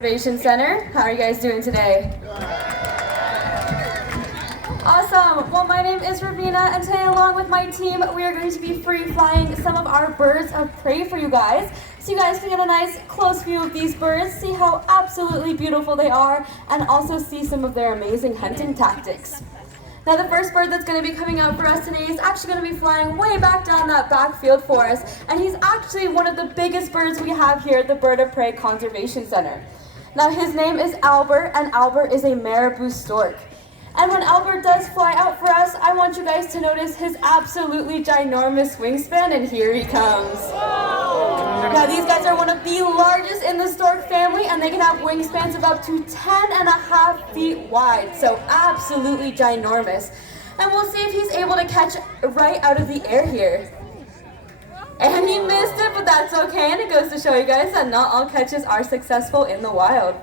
Conservation Center. How are you guys doing today? Awesome. Well, my name is Ravina, and today, along with my team, we are going to be free flying some of our birds of prey for you guys, so you guys can get a nice close view of these birds, see how absolutely beautiful they are, and also see some of their amazing hunting tactics. Now, the first bird that's going to be coming out for us today is actually going to be flying way back down that backfield for us, and he's actually one of the biggest birds we have here at the Bird of Prey Conservation Center. Now, his name is Albert, and Albert is a Marabou stork. And when Albert does fly out for us, I want you guys to notice his absolutely ginormous wingspan, and here he comes. Now, these guys are one of the largest in the stork family, and they can have wingspans of up to 10.5 feet wide, so absolutely ginormous. And we'll see if he's able to catch right out of the air here. And he missed it, but that's okay, and it goes to show you guys that not all catches are successful in the wild.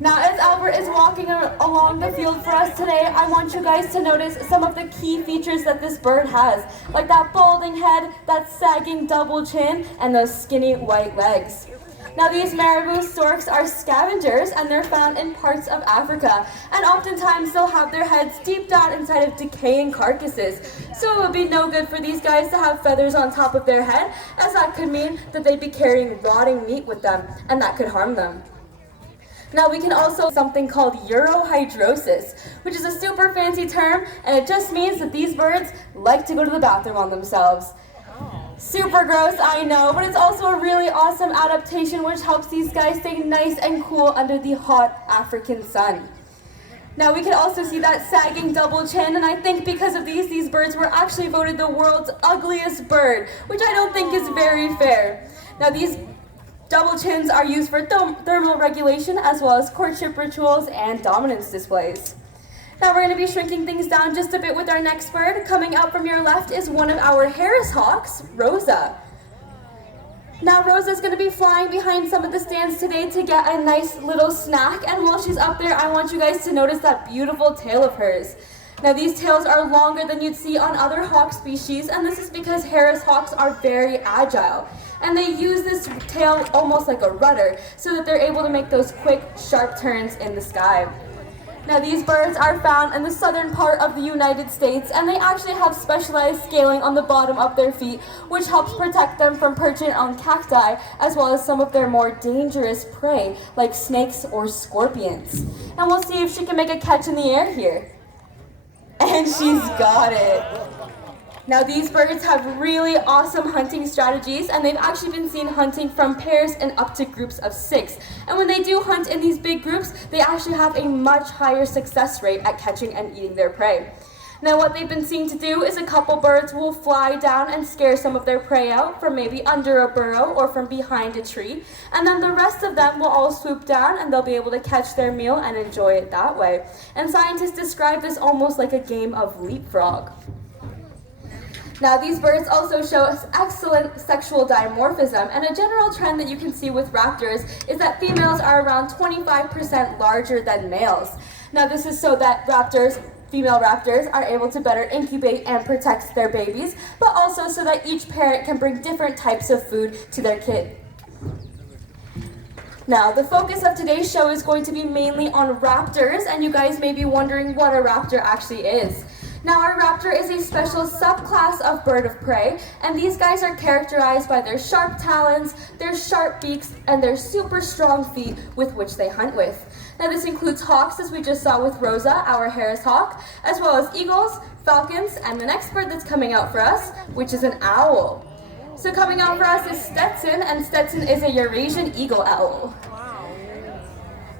Now, as Albert is walking along the field for us today, I want you guys to notice some of the key features that this bird has, like that balding head, that sagging double chin, and those skinny white legs. Now, these Marabou storks are scavengers, and they're found in parts of Africa, and oftentimes they'll have their heads deep down inside of decaying carcasses. So it would be no good for these guys to have feathers on top of their head, as that could mean that they'd be carrying rotting meat with them, and that could harm them. Now, we can also something called urohydrosis, which is a super fancy term, and it just means that these birds like to go to the bathroom on themselves. Super gross, I know, but it's also a really awesome adaptation which helps these guys stay nice and cool under the hot African sun. Now, we can also see that sagging double chin, and I think because of these birds were actually voted the world's ugliest bird, which I don't think is very fair. Now, these double chins are used for thermal regulation as well as courtship rituals and dominance displays. Now, we're going to be shrinking things down just a bit with our next bird. Coming out from your left is one of our Harris hawks, Rosa. Now, Rosa's going to be flying behind some of the stands today to get a nice little snack, and while she's up there, I want you guys to notice that beautiful tail of hers. Now, these tails are longer than you'd see on other hawk species, and this is because Harris hawks are very agile, and they use this tail almost like a rudder so that they're able to make those quick, sharp turns in the sky. Now, these birds are found in the southern part of the United States, and they actually have specialized scaling on the bottom of their feet, which helps protect them from perching on cacti, as well as some of their more dangerous prey, like snakes or scorpions. And we'll see if she can make a catch in the air here. And she's got it. Now, these birds have really awesome hunting strategies, and they've actually been seen hunting from pairs and up to groups of 6. And when they do hunt in these big groups, they actually have a much higher success rate at catching and eating their prey. Now, what they've been seen to do is a couple birds will fly down and scare some of their prey out from maybe under a burrow or from behind a tree, and then the rest of them will all swoop down and they'll be able to catch their meal and enjoy it that way. And scientists describe this almost like a game of leapfrog. Now, these birds also show excellent sexual dimorphism, and a general trend that you can see with raptors is that females are around 25% larger than males. Now, this is so that female raptors are able to better incubate and protect their babies, but also so that each parent can bring different types of food to their kid. Now, the focus of today's show is going to be mainly on raptors, and you guys may be wondering what a raptor actually is. Now, our raptor is a special subclass of bird of prey, and these guys are characterized by their sharp talons, their sharp beaks, and their super strong feet with which they hunt with. Now, this includes hawks, as we just saw with Rosa, our Harris hawk, as well as eagles, falcons, and the next bird that's coming out for us, which is an owl. So coming out for us is Stetson, and Stetson is a Eurasian eagle owl.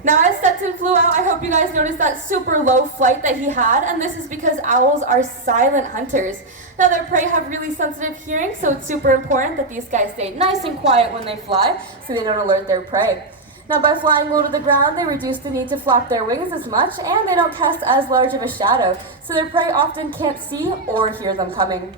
Now, as Stetson flew out, I hope you guys noticed that super low flight that he had, and this is because owls are silent hunters. Now, their prey have really sensitive hearing, so it's super important that these guys stay nice and quiet when they fly so they don't alert their prey. Now, by flying low to the ground, they reduce the need to flap their wings as much, and they don't cast as large of a shadow, so their prey often can't see or hear them coming.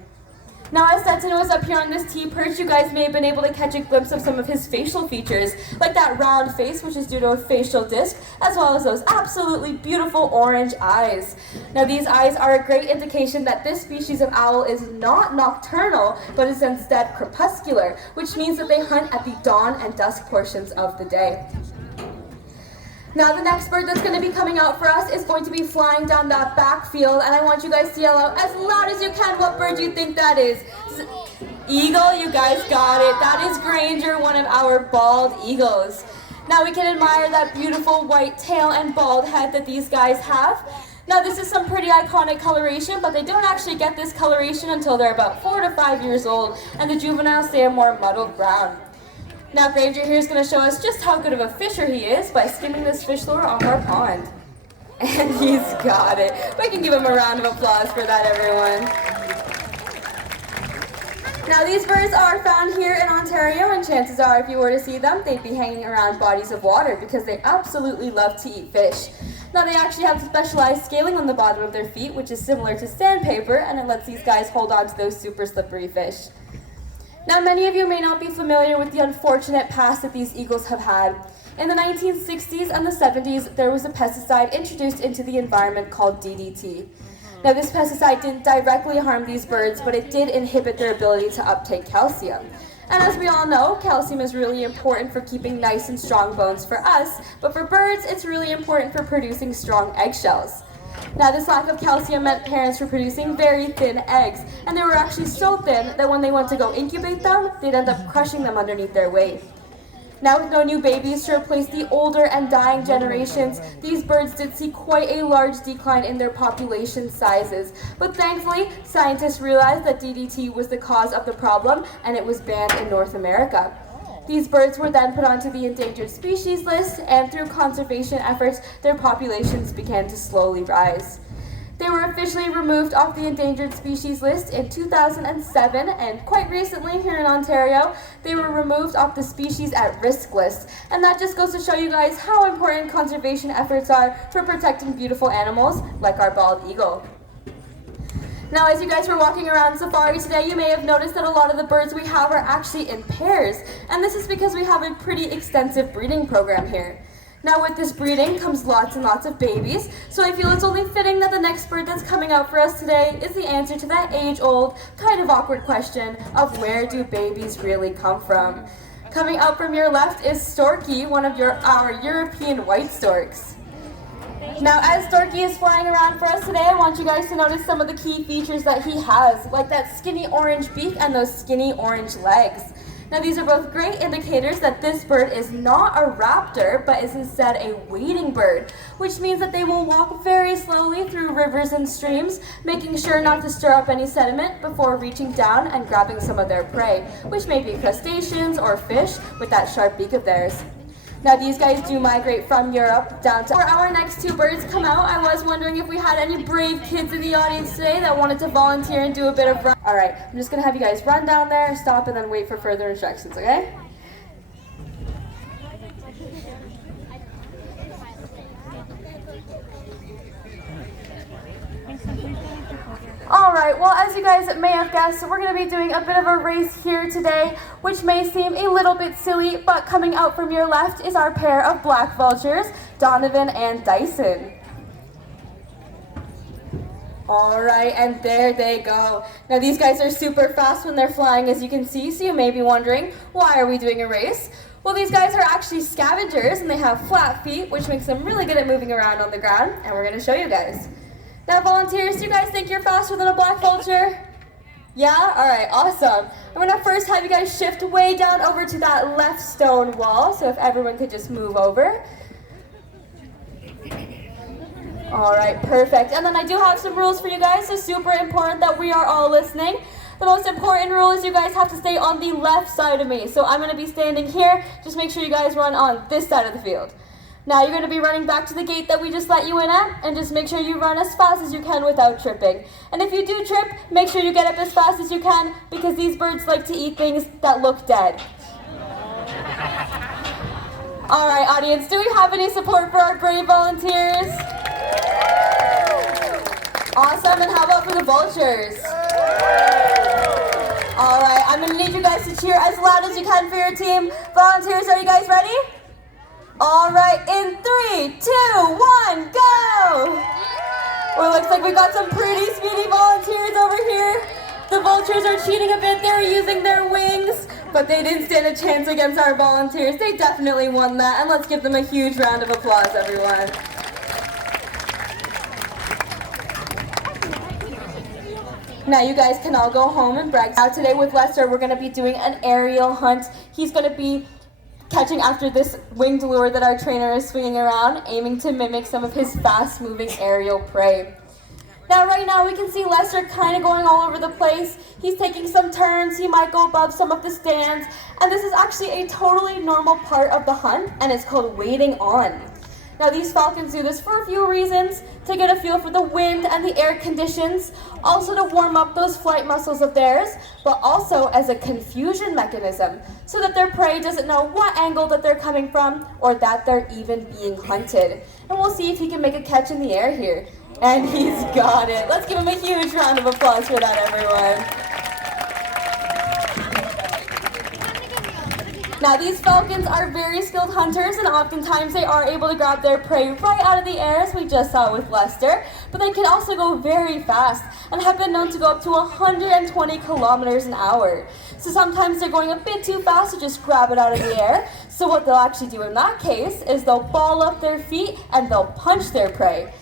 Now, as Stetson was up here on this T-perch, you guys may have been able to catch a glimpse of some of his facial features, like that round face, which is due to a facial disc, as well as those absolutely beautiful orange eyes. Now, these eyes are a great indication that this species of owl is not nocturnal, but is instead crepuscular, which means that they hunt at the dawn and dusk portions of the day. Now the next bird that's going to be coming out for us is going to be flying down that backfield, and I want you guys to yell out as loud as you can what bird you think that is. Eagle, you guys got it. That is Granger, one of our bald eagles. Now we can admire that beautiful white tail and bald head that these guys have. Now this is some pretty iconic coloration, but they don't actually get this coloration until they're about 4 to 5 years old, and the juveniles stay a more muddled brown. Now Granger here is going to show us just how good of a fisher he is by skimming this fish lure off our pond. And he's got it. We can give him a round of applause for that, everyone. Now these birds are found here in Ontario, and chances are if you were to see them, they'd be hanging around bodies of water because they absolutely love to eat fish. Now they actually have specialized scaling on the bottom of their feet, which is similar to sandpaper, and it lets these guys hold on to those super slippery fish. Now many of you may not be familiar with the unfortunate past that these eagles have had. In the 1960s and the 70s, there was a pesticide introduced into the environment called DDT. Now this pesticide didn't directly harm these birds, but it did inhibit their ability to uptake calcium. And as we all know, calcium is really important for keeping nice and strong bones for us, but for birds, it's really important for producing strong eggshells. Now this lack of calcium meant parents were producing very thin eggs, and they were actually so thin that when they went to go incubate them, they'd end up crushing them underneath their weight. Now with no new babies to replace the older and dying generations, these birds did see quite a large decline in their population sizes. But thankfully, scientists realized that DDT was the cause of the problem, and it was banned in North America. These birds were then put onto the endangered species list, and through conservation efforts, their populations began to slowly rise. They were officially removed off the endangered species list in 2007, and quite recently here in Ontario, they were removed off the species at risk list. And that just goes to show you guys how important conservation efforts are for protecting beautiful animals like our bald eagle. Now, as you guys were walking around safari today, you may have noticed that a lot of the birds we have are actually in pairs, and this is because we have a pretty extensive breeding program here. Now with this breeding comes lots and lots of babies, so I feel it's only fitting that the next bird that's coming out for us today is the answer to that age-old, kind of awkward question of where do babies really come from? Coming out from your left is Storky, one of our European white storks. Now as Storky is flying around for us today, I want you guys to notice some of the key features that he has, like that skinny orange beak and those skinny orange legs. Now these are both great indicators that this bird is not a raptor, but is instead a wading bird, which means that they will walk very slowly through rivers and streams, making sure not to stir up any sediment before reaching down and grabbing some of their prey, which may be crustaceans or fish with that sharp beak of theirs. Now these guys do migrate from Europe down to... Before our next two birds come out, I was wondering if we had any brave kids in the audience today that wanted to volunteer and do a bit of run. Alright, I'm just going to have you guys run down there, stop, and then wait for further instructions, okay? Alright, well as you guys may have guessed, we're going to be doing a bit of a race here today, which may seem a little bit silly, but coming out from your left is our pair of black vultures, Donovan and Dyson. Alright, and there they go. Now these guys are super fast when they're flying, as you can see, so you may be wondering, why are we doing a race? Well, these guys are actually scavengers, and they have flat feet, which makes them really good at moving around on the ground, and we're going to show you guys. Now volunteers, do you guys think you're faster than a black vulture? Yeah? Alright, awesome. I'm going to first have you guys shift way down over to that left stone wall, so if everyone could just move over. Alright, perfect. And then I do have some rules for you guys, so super important that we are all listening. The most important rule is you guys have to stay on the left side of me. So I'm going to be standing here, just make sure you guys run on this side of the field. Now you're going to be running back to the gate that we just let you in at, and just make sure you run as fast as you can without tripping. And if you do trip, make sure you get up as fast as you can, because these birds like to eat things that look dead. Alright audience, do we have any support for our brave volunteers? Awesome, and how about for the vultures? Alright, I'm going to need you guys to cheer as loud as you can for your team. Volunteers, are you guys ready? Alright, in 3, 2, 1, go! Well, it looks like we got some pretty speedy volunteers over here. The vultures are cheating a bit. They're using their wings, But they didn't stand a chance against our volunteers. They definitely won that, and let's give them a huge round of applause, everyone. Now you guys can all go home and brag. Now today with Lester, we're going to be doing an aerial hunt. He's going to be catching after this winged lure that our trainer is swinging around, aiming to mimic some of his fast-moving aerial prey. Now right now we can see Lester kind of going all over the place. He's taking some turns, he might go above some of the stands, and this is actually a totally normal part of the hunt, and it's called waiting on. Now these falcons do this for a few reasons: to get a feel for the wind and the air conditions, also to warm up those flight muscles of theirs, but also as a confusion mechanism, so that their prey doesn't know what angle that they're coming from or that they're even being hunted. And we'll see if he can make a catch in the air here. And he's got it. Let's give him a huge round of applause for that, everyone. Now these falcons are very skilled hunters, and oftentimes they are able to grab their prey right out of the air, as we just saw with Lester, but they can also go very fast and have been known to go up to 120 kilometers an hour. So sometimes they're going a bit too fast to just grab it out of the air. So what they'll actually do in that case is they'll ball up their feet and they'll punch their prey.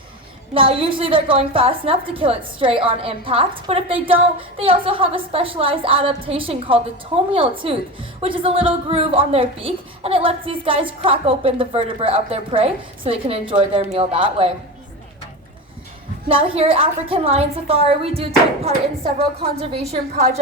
Now usually they're going fast enough to kill it straight on impact, but if they don't, they also have a specialized adaptation called the tomial tooth, which is a little groove on their beak, and it lets these guys crack open the vertebrae of their prey so they can enjoy their meal that way. Now here at African Lion Safari, we do take part in several conservation projects